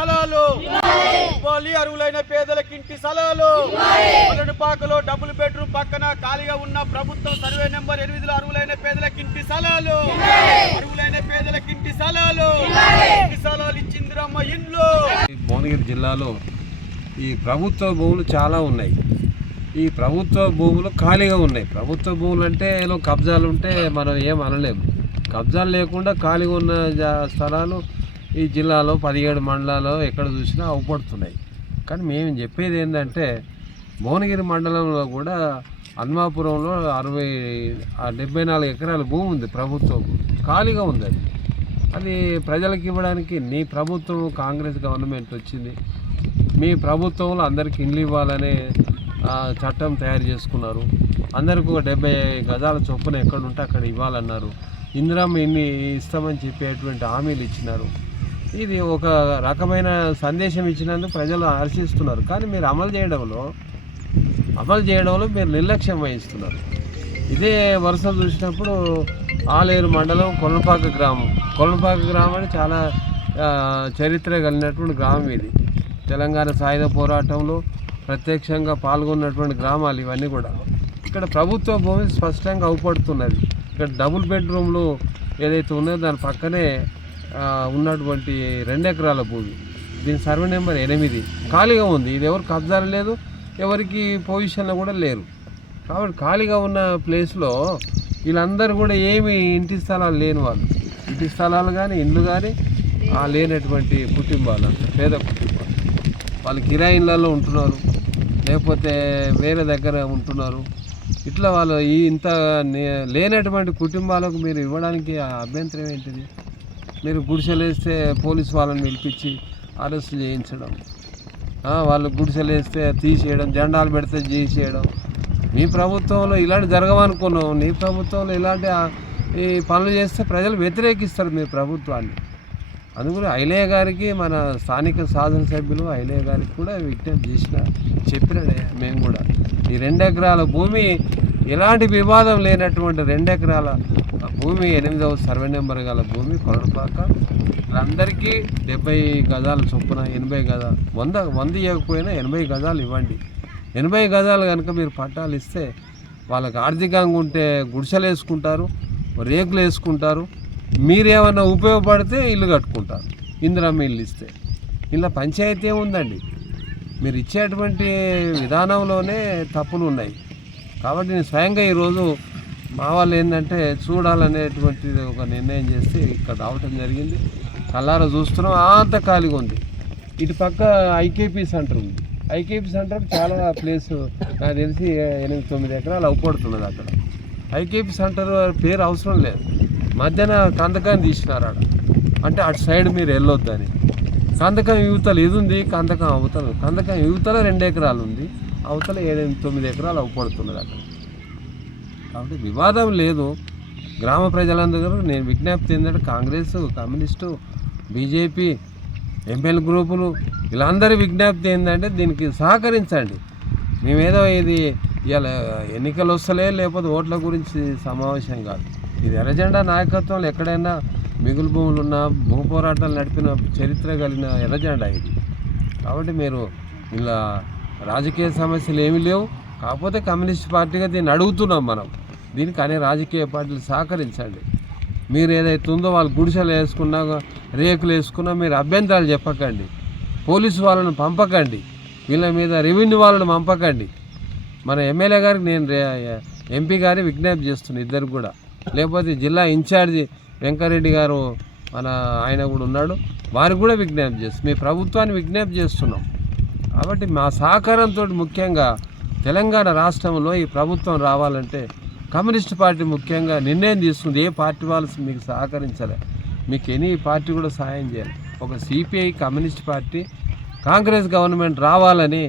స్థలాలు ఇవ్వాలి, అర్హులైన పేదలకు ఇంటి స్థలాలు. మొదటిపాకలో డబుల్ బెడ్రూమ్ పక్కన ఖాళీగా ఉన్న ప్రభుత్వం సర్వే నెంబర్ 8లో అర్హులైన పేదలకు ఇంటి స్థలాలు, అర్హులైన పేదలకు ఇంటి స్థలాలు, ఇంటి స్థలాలు ఇచ్చిందిరమ్మ ఇండ్లు. భువనగిరి జిల్లాలో ఈ ప్రభుత్వ భూములు చాలా ఉన్నాయి. ఈ ప్రభుత్వ భూములు ఖాళీగా ఉన్నాయి. ప్రభుత్వ భూములు అంటే ఏదో కబ్జాలు ఉంటే మనం ఏం అనలేము. కబ్జాలు లేకుండా ఖాళీగా ఉన్న స్థలాలు ఈ జిల్లాలో 17 మండలాల్లో ఎక్కడ చూసినా అవపడుతున్నాయి. కానీ మేము చెప్పేది ఏంటంటే భువనగిరి మండలంలో కూడా హన్మాపురంలో 74 ఎకరాల భూమి ఉంది, ప్రభుత్వం ఖాళీగా ఉంది. అది ప్రజలకు ఇవ్వడానికి నీ ప్రభుత్వం కాంగ్రెస్ గవర్నమెంట్ వచ్చింది, మీ ప్రభుత్వంలో అందరికీ ఇండ్లు ఇవ్వాలనే చట్టం తయారు చేసుకున్నారు. అందరికీ ఒక 70 గజాల చొప్పున ఎక్కడ ఉంటే అక్కడ ఇవ్వాలన్నారు. ఇందిరమ్మ ఇన్ని ఇస్తామని చెప్పేటువంటి హామీలు ఇచ్చినారు. ఇది ఒక రకమైన సందేశం ఇచ్చినందుకు ప్రజలు హర్షిస్తున్నారు. కానీ మీరు అమలు చేయడంలో మీరు నిర్లక్ష్యం వహిస్తున్నారు. ఇదే వరుస చూసినప్పుడు ఆలేరు మండలం కొలనపాక గ్రామం అంటే చాలా చరిత్ర కలిగినటువంటి గ్రామం. ఇది తెలంగాణ సాయుధ పోరాటంలో ప్రత్యక్షంగా పాల్గొన్నటువంటి గ్రామాలు ఇవన్నీ కూడా. ఇక్కడ ప్రభుత్వ భూమి స్పష్టంగా అవపడుతున్నది. ఇక్కడ డబుల్ బెడ్రూమ్లు ఏదైతే ఉన్నదో దాని పక్కనే ఉన్నటువంటి 2 ఎకరాల భూమి, దీని సర్వే నెంబర్ 8 ఖాళీగా ఉంది. ఇది ఎవరు కబ్జాలు లేదు, ఎవరికి పొజిషన్లో కూడా లేరు. కాబట్టి ఖాళీగా ఉన్న ప్లేస్లో వీళ్ళందరూ కూడా ఏమి ఇంటి స్థలాలు లేని వాళ్ళు, ఇంటి స్థలాలు కానీ ఇండ్లు కానీ లేనటువంటి కుటుంబాలు, పేద కుటుంబాలు, వాళ్ళు కిరాయిలలో ఉంటున్నారు, లేకపోతే వేరే దగ్గర ఉంటున్నారు. ఇట్లా వాళ్ళు ఇంత లేనటువంటి కుటుంబాలకు మీరు ఇవ్వడానికి అభ్యంతరం ఏంటిది? మీరు గుడిసెలు వేస్తే పోలీసు వాళ్ళని పిలిపించి అరెస్ట్ చేయించడం, వాళ్ళు గుడిసెలు వేస్తే తీసేయడం, జెండాలు పెడితే తీసేయడం. మీ ప్రభుత్వంలో ఇలాంటి జరగవనుకున్నాం. నీ ప్రభుత్వంలో ఇలాంటి ఈ పనులు చేస్తే ప్రజలు వ్యతిరేకిస్తారు మీ ప్రభుత్వాన్ని. అందుకని ఐలయ్య గారికి, మన స్థానిక శాసనసభ్యులు ఐలయ్య గారికి కూడా విజ్ఞప్తి చెప్పినాడే మేము కూడా. ఈ 2 ఎకరాల భూమి ఎలాంటి వివాదం లేనటువంటి 2 ఎకరాల భూమి 8వ సర్వే నెంబర్ గల భూమి కొలనపాక, అందరికీ 70 గజాల చొప్పున 80 గజాలు, 100 ఇవ్వకపోయినా 80 గజాలు ఇవ్వండి. 80 గజాలు కనుక మీరు పట్టాలు ఇస్తే వాళ్ళకి ఆర్థికంగా ఉంటే గుడిసెలు వేసుకుంటారు, రేకులు వేసుకుంటారు. మీరేమన్నా ఉపయోగపడితే ఇల్లు కట్టుకుంటారు. ఇందిరమ్మ ఇల్లు ఇస్తే ఇలా పంచాయతీ ఏముందండి? మీరు ఇచ్చేటువంటి విధానంలోనే తప్పులు ఉన్నాయి. కాబట్టి నేను స్వయంగా ఈరోజు మా వాళ్ళు ఏంటంటే చూడాలనేటువంటిది ఒక నిర్ణయం చేసి ఇక్కడ రావటం జరిగింది. కల్లారా చూస్తున్నాం, అంత ఖాళీగా ఉంది. ఇటు పక్క ఐకేపీ సెంటర్ ఉంది. ఐకేపీ సెంటర్ చాలా ప్లేస్, నాకు తెలిసి 8-9 ఎకరాలు అవపడుతున్నది అక్కడ. ఐకేపీ సెంటర్ పేరు అవసరం లేదు. మధ్యాహ్న కందకాన్ని తీసినారు ఆడ, అంటే అటు సైడ్ మీరు వెళ్ళొద్దని. కందకం యువతల ఇది ఉంది, కందకం యువతల 2 ఎకరాలు ఉంది, అవతల 7-9 ఎకరాలు అవపడుతున్నది అక్కడ. కాబట్టి వివాదం లేదు. గ్రామ ప్రజలందరూ నేను విజ్ఞప్తి ఏంటంటే కాంగ్రెస్, కమ్యూనిస్టు, బీజేపీ, ఎంపీఎల్ గ్రూపులు వీళ్ళందరి విజ్ఞప్తి ఏంటంటే దీనికి సహకరించండి. మేమేదో ఇది ఇలా ఎన్నికలు వస్తలే లేకపోతే ఓట్ల గురించి సమావేశం కాదు. ఇది ఎర్రజెండా నాయకత్వంలో ఎక్కడైనా మిగులు భూములు ఉన్న భూ పోరాటాలు నడిపిన చరిత్ర కలిగిన ఎర్రజెండా ఇది. కాబట్టి మీరు ఇలా రాజకీయ సమస్యలు ఏమీ లేవు. కాకపోతే కమ్యూనిస్ట్ పార్టీగా దీన్ని అడుగుతున్నాం మనం. దీనికి అనే రాజకీయ పార్టీలు సహకరించండి. మీరు ఏదైతే ఉందో వాళ్ళు గుడిసెలు వేసుకున్నా, రేకులు వేసుకున్నా మీరు అభ్యంతరాలు చెప్పకండి. పోలీసు వాళ్ళని పంపకండి, వీళ్ళ మీద రెవెన్యూ వాళ్ళని పంపకండి. మన ఎమ్మెల్యే గారికి నేను ఎంపీ గారి విజ్ఞప్తి చేస్తున్నాను, ఇద్దరు కూడా. లేకపోతే జిల్లా ఇన్ఛార్జి వెంకరెడ్డి గారు ఆయన కూడా ఉన్నాడు, వారికి కూడా విజ్ఞప్తి చేస్తున్నాం, మీ ప్రభుత్వాన్ని విజ్ఞప్తి చేస్తున్నాం. కాబట్టి మా సహకారంతో ముఖ్యంగా తెలంగాణ రాష్ట్రంలో ఈ ప్రభుత్వం రావాలంటే కమ్యూనిస్ట్ పార్టీ ముఖ్యంగా నిర్ణయం తీసుకుంది. ఏ పార్టీ వాళ్ళు మీకు సహకరించాలి, మీకు ఎనీ పార్టీ కూడా సహాయం చేయాలి. ఒక CPI, communist party, Congress government రావాలని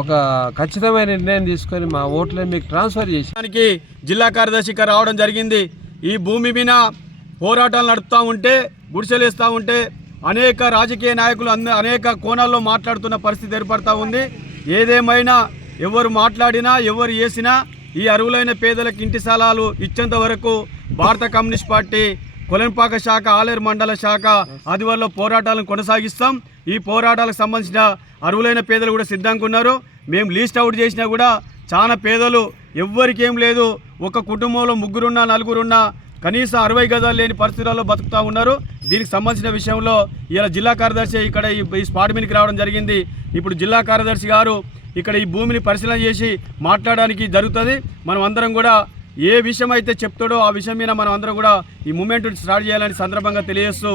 ఒక ఖచ్చితమైన నిర్ణయం తీసుకొని మా ఓట్లను మీకు ట్రాన్స్ఫర్ చేసి జిల్లా కార్యదర్శిగా రావడం జరిగింది. ఈ భూమి మీద పోరాటాలు నడుపుతూ ఉంటే, గుడిసెలు వేస్తూ ఉంటే అనేక రాజకీయ నాయకులు అనేక కోణాల్లో మాట్లాడుతున్న పరిస్థితి ఏర్పడుతూ ఉంది. ఏదేమైనా ఎవరు మాట్లాడినా, ఎవరు చేసినా ఈ అర్హులైన పేదలకు ఇంటి స్థలాలు ఇచ్చేంత వరకు భారత కమ్యూనిస్ట్ పార్టీ కొలెంపాక శాఖ ఆలేరు మండల శాఖ ఆధ్వర్యంలో పోరాటాలను కొనసాగిస్తాం. ఈ పోరాటాలకు సంబంధించిన అర్హులైన పేదలు కూడా సిద్ధంగా ఉన్నారు. మేము లీస్ట్ అవుట్ చేసినా కూడా చాలా పేదలు ఎవ్వరికి ఏం లేదు, ఒక కుటుంబంలో 3 4 కనీసం 60 గజాలు లేని పరిస్థితుల్లో బతుకుతూ ఉన్నారు. దీనికి సంబంధించిన విషయంలో ఇలా జిల్లా కార్యదర్శి ఇక్కడ ఈ స్పాట్ మీదకి రావడం జరిగింది. ఇప్పుడు జిల్లా కార్యదర్శి గారు ఇక్కడ ఈ భూమిని పరిశీలన చేసి మాట్లాడడానికి జరుగుతుంది. మనం అందరం కూడా ఏ విషయం అయితే చెప్తాడో ఆ విషయం మీద మనం అందరం కూడా ఈ మూమెంట్ స్టార్ట్ చేయాలని సందర్భంగా తెలియజేస్తూ